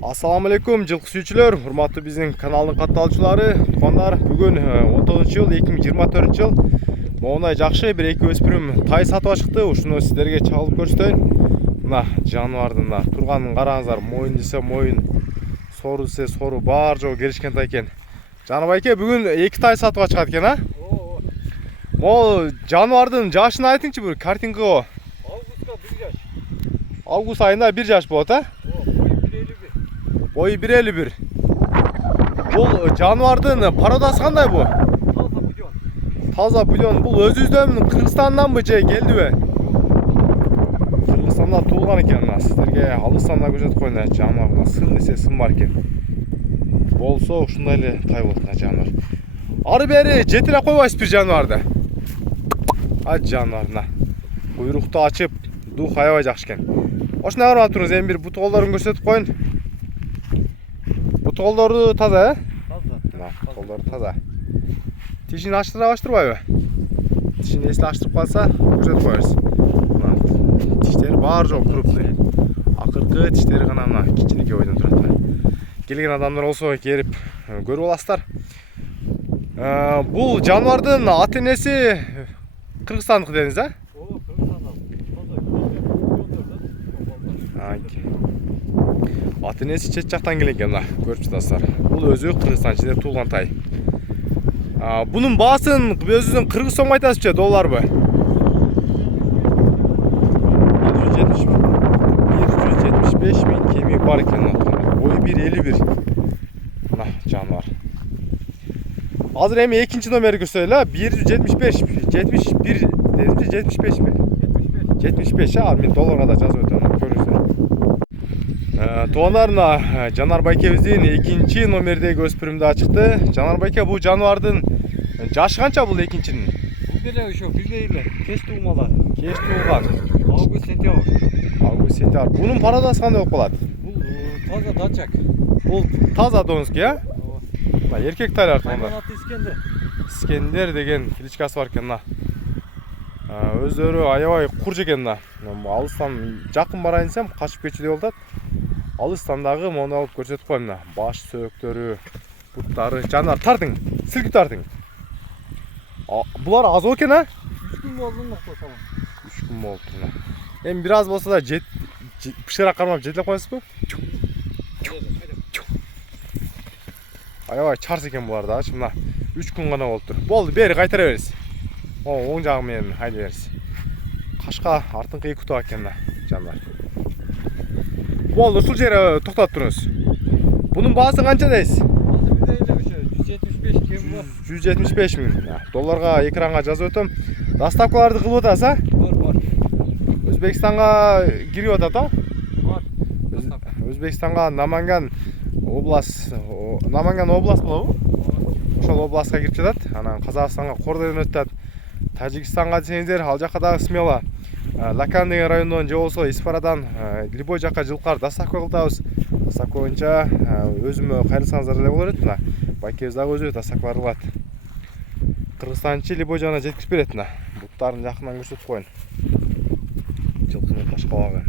Assalamu alaikum жылқы сүйүүчүлөр, урматтуу биздин каналдын катталуучулары, тукандар. Бүгүн 19-жыл 2024 жыл. Моундай жакшы бир эки өспүрүм тай сатып чыкты. Ушуну сиздерге чалып көрсөтөйүн. Мына жаныбардын турганын караңыздар. Моюн десе моюн, сору десе сору, баар жогу келишкен тай экен. Жаныбай эке бүгүн эки тай сатып чыгат экен, а? Могу жаныбардын жашын айтыңчы, бир картинкага. Августка 1 жаш. Август айында 1 жаш болот, а? Boyu 1.51. Бұл жануардың пародасы қандай бұл? Таза бульон. Таза бульон. Бұл өзүздөн Кыргызстандан бы же келди бе? Кыргызстанда туылған екен. Сіздерге алыстанда көрсетіп қойын. Жануарына сын десе сын бар екен. Болсо ушундай эле тай болот жануар. Ары бери жетелеп койбойсуз бир жануарды. Жануарына. Куйрукту ачып, дух аябай жакшы экен. Ошондой карап туруңуз, эми бир бут колдорун көрсөтүп коюн. Бут колдору таза, Таза. Колдору таза. Тишин аштырбайбы? Тишин эсил аштырып калса, көрсөтүп коебуз. Тиштери баары жок крупный. Акыркы тиштери гана мына кичинекей бойдон турат. Келген адамдар болсо келип көрүп аласыздар. Бул жаныбардын ата-энеси Кыргызстандык дедиңиз, а? Ата-энеси чет жактан келген экен, мына көрүп жатасыздар. Бул өзү Кыргызстан ичинде туулган тай. Бунун баасын өзүнүн кыргыз сом айтасызчы, долларбы? 175 миң кеми бар экен. Бою 1.51. Мына жаныбар. Азыр эми экинчи номерди көрсөтөлү. 175, 71 дедимчи, 75 ми? 75, мен долларга да жазып өтөм, көрүңүздөр. Тугандарына Жанар байкебиздин экинчи номердеги өспүрүмдү ачыкты. Жанар байке, бул жаныбардын жашы канча бул экинчинин? Бул деле ошо бизде эле кеч туулмалар. Кеч туулган. Август сентябрь. Август сентябрь. Бунун пародасы кандай болуп калат? Бул таза датчак. Бул таза донский, а? Мына эркек тайлар тугандар. Аты Искендер. Искендер деген кличкасы бар экен, мына. Өздөрү аябай курж экен да. Алыстан жакын барайын десем качып кетчү деп атат. Алыстандагы мону алып көрсөтүп коем да. Баш сөөктөрү, буттары, жанар тартың, силкип тартың. Булар аз экен, а? 3 күн болду мактасам. 3 күн болду. Эми бир аз болсо да пышыраак кармап жетелеп коесузбу? Аябай чарс экен булар дагычы, мына 3 күн гана болуптур. Болду, бери кайтара бериз. Оң жагы менен айда бериз. Кашка артыңкы эки кутак экен да, жандар. Болду, ушул жерге токтоп туруңуз. Бунун баасы канча дейсиз? Бизде эле ошо 175 кем бар. 175 миң. Долларга экранга жазып өтөм. Доставкаларды кылып атасыз, а? Бар. Өзбекстанга кирип атат, а? Бар. Өзбекстанга Наманган область болобу? Ошол областка кирип жатат. Анан Казакстанга Кордойдон өтүп атат. Тажикстанга десеңиздер, ал жакка дагы смело. Лакан деген райондон же болсо Испарадан любой жакка жылкар доставка кылтабыз. Доставка боюнча өзүмө кайрылсаңыздар эле болор эт. Мына байкебиз дагы өзү доставка кылат. Кыргызстанчы любой жагына жеткирип берет. Буттарын жакындан көрсөтүп коюн. Жылкынын башка багы.